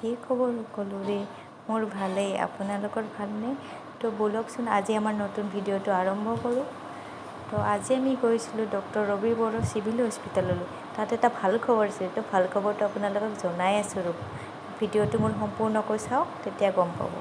কি খবৰ সকলোৰে? মোৰ ভালেই, আপোনালোকৰ ভালনে? তো ব'লকচোন আজি আমাৰ নতুন ভিডিঅ'টো আৰম্ভ কৰোঁ। তো আজি আমি গৈছিলোঁ ডক্টৰ ৰবি বড়ো চিভিল হস্পিটেললৈ। তাত এটা ভাল খবৰ আছে, তো ভাল খবৰটো আপোনালোকক জনাই আছোঁ ৰ'ব। ভিডিঅ'টো মোৰ সম্পূৰ্ণকৈ চাওক, তেতিয়া গম পাব।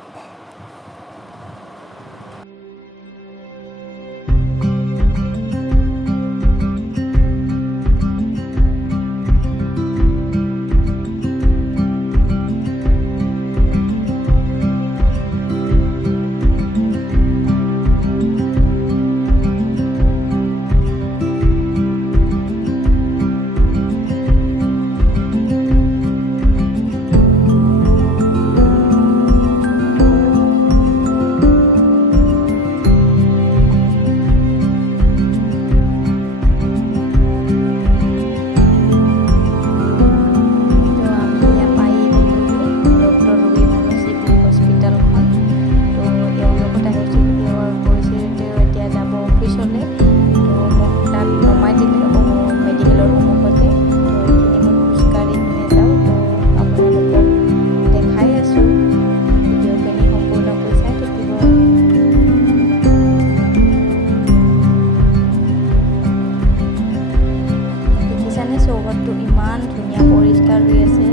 চৌহদটো ইমান ধুনীয়া পৰিষ্কাৰ হৈ আছে।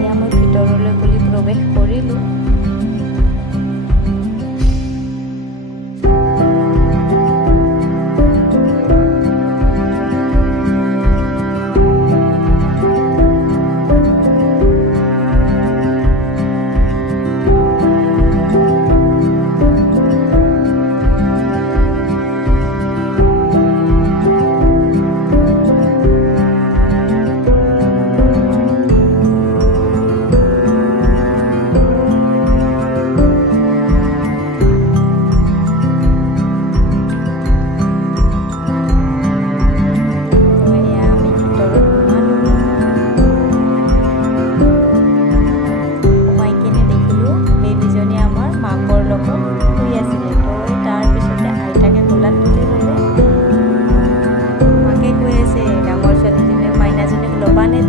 এয়া মই ভিতৰলৈ বুলি প্ৰৱেশ কৰিলোঁ।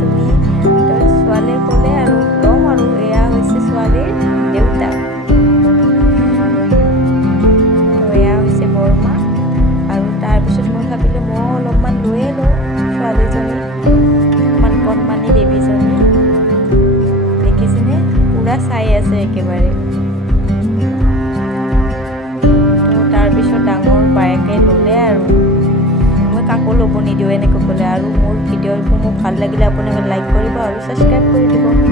তুমি তো ছোৱালীয়ে ক'লে আৰু ল'ম আৰু এয়া হৈছে ছোৱালীৰ দেউতাক। তো এয়া হৈছে বৰমা। আৰু তাৰপিছত মই ভাবিলোঁ মই অলপমান লৈয়ে লওঁ ছোৱালীজনী, অকণমান কণমানি বেবীজনী। দেখিছেনে পূৰা চাই আছে একেবাৰে। তো তাৰপিছত ডাঙৰ বায়েকে ল'লে আৰু মই কাকো ল'ব নিদিওঁ এনেকৈ ক'লে। আৰু মোৰ ভিডিঅ'বোৰ মোক ভাল লাগিলে আপোনালোকে লাইক কৰিব আৰু ছাবস্ক্ৰাইব কৰি দিব।